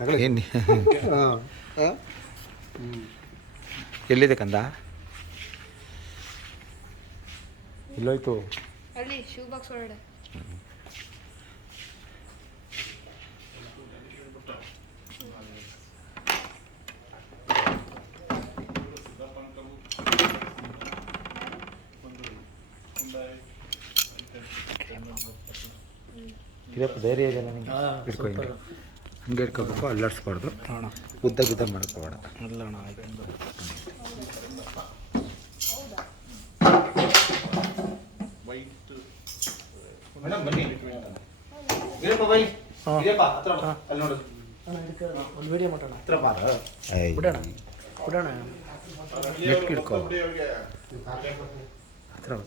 ಏನು ಹಾಂ. ಹಾಂ? ಎಲ್ಲಿದೆ ಕಂದ? ಇಲ್ಲೋಯ್ತು. ಅಲ್ಲಿ ಶೂ ಬಾಕ್ಸ್ ಇದಪ್ಪ ಧೈರ್ಯ ಇದೆಯಲ್ಲ ನಿಂಗೆ? ಹಿಡ್ಕೊ ಹಿಂಗೆ ಇಟ್ಕೋಬೇಕು ಅಲ್ಲಾಡಿಸ್ಬಾರ್ದು. ಉದ್ದ ಗುದ್ದ ಮಾಡ್ಕೋಬೇಡ ಅಲ್ಲಣ ಹತ್ರ ನೆಟ್.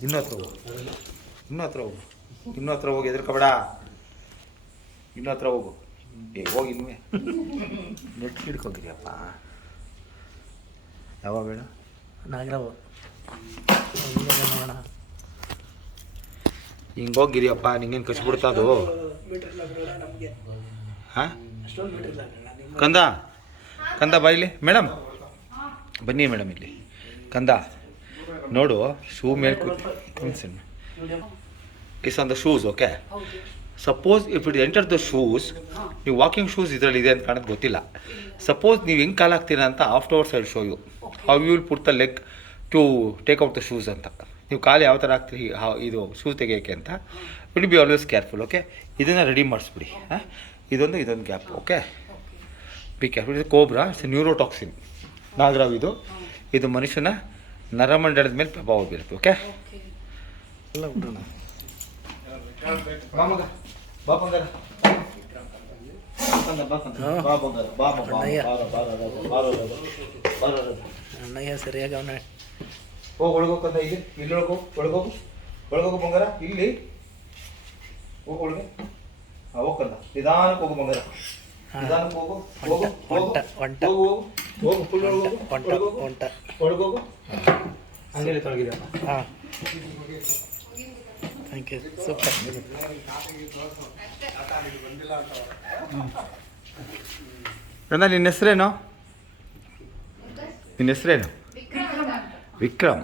ಇನ್ನೂ ಹತ್ರ ಹೋಗು ಇನ್ನೂ ಹತ್ರ ಹೋಗು. ಇನ್ನೂ ಹತ್ರ ಹೋಗಿ. ಎದುರ್ಕೋಬೇಡ. ಇನ್ನೂ ಹತ್ರ ಹೋಗು. ಏ ಹೋಗಿ ಇನ್ನೂ ನೆಟ್ ಹಿಡ್ಕೋಗಿದ್ಯಪ್ಪ ಯಾವಾಗ ಬೇಡ ನಾಗರಾವ್ ನೋಡೋಣ. ಹಿಂಗೆ ಹೋಗಿರಿಯಪ್ಪ ನಿಂಗೇನು ಕಚ್ಬಿಡ್ತಾ ಅದು ಹಾಂ? ಕಂದ ಕಂದ ಬಾಯಿಲಿ ಮೇಡಮ್ ಬನ್ನಿ ಮೇಡಮ್ ಇಲ್ಲಿ. ಕಂದ ನೋಡು ಶೂ ಮೇಲೆ ಕೂತು is on the shoes okay suppose if it enter the shoes ನೀವು ವಾಕಿಂಗ್ ಶೂಸ್ ಇದರಲ್ಲಿ ಇದೆ ಅಂತ ಕಾಣೋದು ಗೊತ್ತಿಲ್ಲ. ಸಪೋಸ್ ನೀವು ಹೆಂಗೆ ಕಾಲು ಹಾಕ್ತೀರಾ ಅಂತ afterwards I show you how you will put the leg to take out the shoes ಅಂತ. ನೀವು ಕಾಲು ಯಾವ ಥರ ಹಾಕ್ತೀರಿ ಹಾ ಇದು ಶೂಸ್ ತೆಗಿಯೋಕ್ಕೆ ಅಂತ. Will be always careful okay ಇದನ್ನು ರೆಡಿ ಮಾಡಿಸ್ಬಿಡಿ ಹಾಂ? ಇದೊಂದು ಇದೊಂದು ಗ್ಯಾಪ್ ಓಕೆ ಬಿ ಕೇರ್ಫುಲ್ ಇದು ಕೋಬ್ರಾ ಇಟ್ಸ್ ನ್ಯೂರೋಟಾಕ್ಸಿನ್ ನಾಗರಾವ್ ಇದು. ಇದು ಮನುಷ್ಯನ ನರಮಂಡಲದ ಮೇಲೆ ಪ್ರಭಾವ ಬೀರುತ್ತೆ ಓಕೆ ಎಲ್ಲ ಬಿಡೋಣ ಅಣ್ಣಯ್ಯ. ಸರಿಯಾಗಿ ಅವನ. ಹೋಗಿ ಒಳಗೋಕಂತ ಇಲ್ಲಿ ಇಲ್ಲಿ ಒಳಗೋ ಒಳಗೋಗು ಒಳಗೋಗು ಬಂಗಾರ ಇಲ್ಲಿ. ಹೋಗು ಒಳಗೆ. ಹಾಂ ಹೋಗ್ಕಂದ ನಿಧಾನಕ್ಕೆ ಹೋಗು ಬಂಗಾರ. ನಿಧಾನಕ್ಕೆ ಹೋಗು ಹೋಗು ಒಂಟ. ಹೋಗು ಹೋಗು. ಫುಲ್ ಒಳಗೋಗು ಹಂಗೆ ತೊಳಗಿದ ಹಾಂ. ಥ್ಯಾಂಕ್ ಯು ಸೂಪರ್ ನನ್ನ ನಿನ್ನ ಹೆಸರೇನು? ನಿನ್ನ ಹೆಸರೇನು? ವಿಕ್ರಮ್.